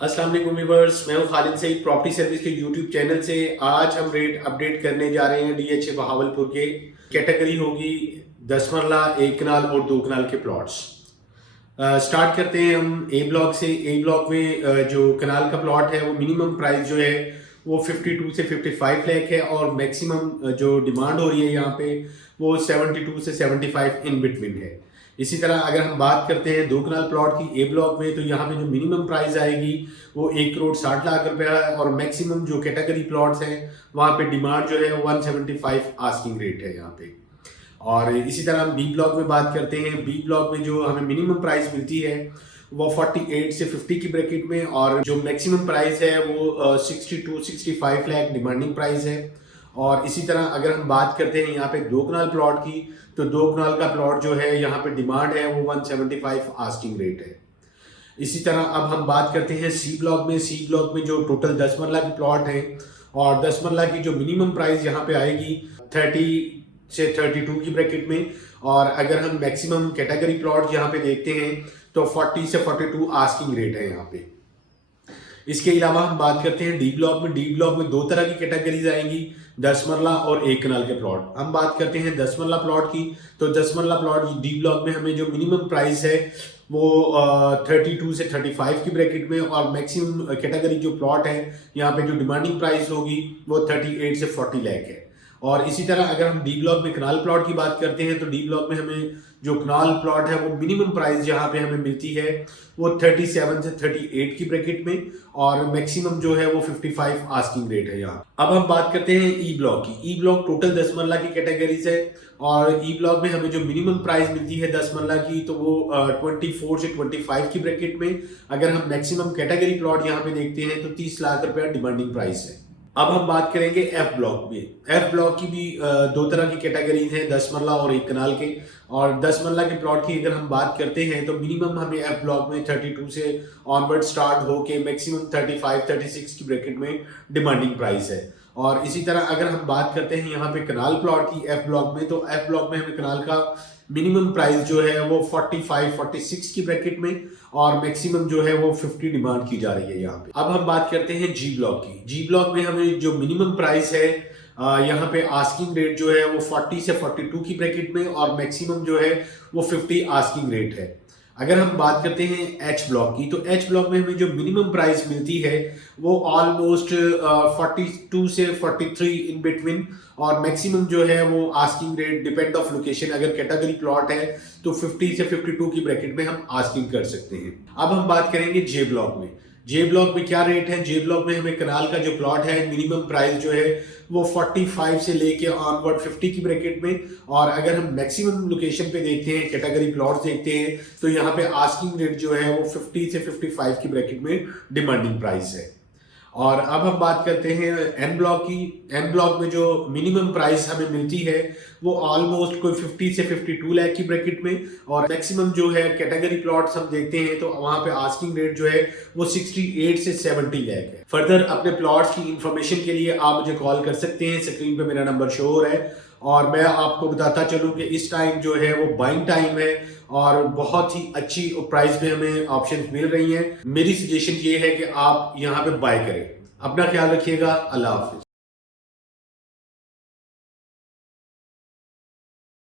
अस्सलाम वालेकुम व्यूअर्स, मैं हूं खालिद सईद प्रॉपर्टी सर्विस के यूट्यूब चैनल से। आज हम रेट अपडेट करने जा रहे हैं डीएचए बहावलपुर के। कैटेगरी होगी 10 मरला, 1 कनाल और 2 कनाल के प्लॉट्स। स्टार्ट करते हैं हम ए ब्लॉक से। ए ब्लॉक में जो कनाल का प्लॉट है वो मिनिमम प्राइस जो है वो 52 से 55 लाख है और मैक्सिमम जो डिमांड हो रही है यहाँ पे वो 72 से 75 इन बिटवीन है। इसी तरह अगर हम बात करते हैं 2 कनाल प्लॉट की ए ब्लॉक में, तो यहाँ पे जो मिनिमम प्राइस आएगी वो 1,60,00,000 रुपया है और मैक्सिमम जो कैटेगरी प्लॉट्स हैं वहाँ पे डिमांड जो है 175 आस्किंग रेट है यहाँ पे। और इसी तरह हम बी ब्लॉक में बात करते हैं। बी ब्लॉक में जो हमें मिनिमम प्राइस मिलती है वो 48 से 50 की ब्रैकेट में और जो मैक्सिमम प्राइस है वो 62-65 लाख डिमांडिंग प्राइस है। और इसी तरह अगर हम बात करते हैं यहाँ पे 2 कनाल प्लॉट की, तो 2 कनाल का प्लॉट जो है यहाँ पे डिमांड है वो 175 आस्किंग रेट है। इसी तरह अब हम बात करते हैं सी ब्लॉक में। सी ब्लॉक में जो टोटल 10 मरला की प्लॉट है और 10 मरला की जो मिनिमम प्राइस यहाँ पे आएगी 30 से 32 की ब्रैकेट में। और अगर हम मैक्सिमम कैटेगरी प्लॉट यहाँ पे देखते हैं तो 40 से 42 आस्किंग रेट है यहाँ पे। इसके अलावा हम बात करते हैं डी ब्लॉक में। डी ब्लॉक में 2 तरह की कैटेगरीज आएंगी, 10 मरला और 1 कनाल के प्लॉट। हम बात करते हैं 10 मरला प्लॉट की, तो 10 मरला प्लॉट डी ब्लॉक में हमें जो मिनिमम प्राइस है वो 32 से 35 की ब्रैकेट में और मैक्सिमम कैटेगरी जो प्लॉट है यहाँ पे जो डिमांडिंग प्राइस होगी वो 38 से 40 लाख है। और इसी तरह अगर हम डी ब्लॉक में कनाल प्लॉट की बात करते हैं तो डी ब्लॉक में हमें जो कनाल प्लॉट है वो मिनिमम प्राइस जहाँ पे हमें मिलती है वो 37 से 38 की ब्रैकेट में और मैक्सिमम जो है वो 55 आस्किंग रेट है यहाँ। अब हम बात करते हैं ई ब्लॉक की। ई ब्लॉक टोटल 10 मरला की कैटेगरीज है और ई ब्लॉक में हमें जो मिनिमम प्राइस मिलती है 10 मरला की तो वो 24 से 25 की ब्रैकेट में। अगर हम मैक्सिमम कैटेगरी प्लॉट यहाँ पे देखते हैं तो 30 लाख रुपया डिमांडिंग प्राइस है। अब हम बात करेंगे एफ ब्लॉक में। एफ ब्लॉक की भी 2 तरह की कैटेगरीज हैं, 10 मरला और 1 कनाल के। और 10 मरला के प्लॉट की अगर हम बात करते हैं तो मिनिमम हमें एफ ब्लॉक में 32 से ऑनवर्ड स्टार्ट होके मैक्सिमम 35-36 की ब्रैकेट में डिमांडिंग प्राइस है। और इसी तरह अगर हम बात करते हैं यहाँ पे कनाल प्लॉट की एफ ब्लॉक में, तो एफ ब्लॉक में हमें कनाल का मिनिमम प्राइस जो है वो 45-46 की ब्रैकेट में और मैक्सिमम जो है वो 50 डिमांड की जा रही है यहाँ पे। अब हम बात करते हैं जी ब्लॉक की। जी ब्लॉक में हमें जो मिनिमम प्राइस है यहाँ पे आस्किंग रेट जो है वो 40 से 42 की ब्रैकेट में और मैक्सिमम जो है वो 50 आस्किंग रेट है। अगर हम बात करते हैं एच ब्लॉक की, तो एच ब्लॉक में हमें जो मिनिमम प्राइस मिलती है वो ऑलमोस्ट 42 से 43 इन बिटवीन और मैक्सिमम जो है वो asking rate depend of location. अगर कैटेगरी प्लॉट है तो 50 से 52 की ब्रैकेट में हम आस्किंग कर सकते हैं। अब हम बात करेंगे जे ब्लॉक में। जे ब्लॉक में क्या रेट है? जे ब्लॉक में हमें कनाल का जो प्लॉट है मिनिमम प्राइस जो है वो 45 से लेके ऑनवर्ड 50 की ब्रैकेट में। और अगर हम मैक्सिमम लोकेशन पे देखते हैं, कैटेगरी प्लॉट्स देखते हैं, तो यहाँ पे आस्किंग रेट जो है वो 50 से 55 की ब्रैकेट में डिमांडिंग प्राइस है। और अब हम बात करते हैं एन ब्लॉक की। एन ब्लॉक में जो मिनिमम प्राइस हमें मिलती है वो ऑलमोस्ट कोई 50 से 52 लाख की ब्रैकेट में और मैक्सिमम जो है कैटेगरी प्लॉट्स हम देखते हैं तो वहां पे आस्किंग रेट जो है वो 68 से 70 लाख है। फर्दर अपने प्लॉट्स की इंफॉर्मेशन के लिए आप मुझे कॉल कर सकते हैं, स्क्रीन पे मेरा नंबर शो हो रहा है। और मैं आपको बताता चलूं कि इस टाइम जो है वो बाइंग टाइम है और बहुत ही अच्छी प्राइस में हमें ऑप्शंस मिल रही हैं। मेरी सजेशन ये है कि आप यहाँ पे बाय करें। अपना ख्याल रखिएगा। अल्लाह हाफिज।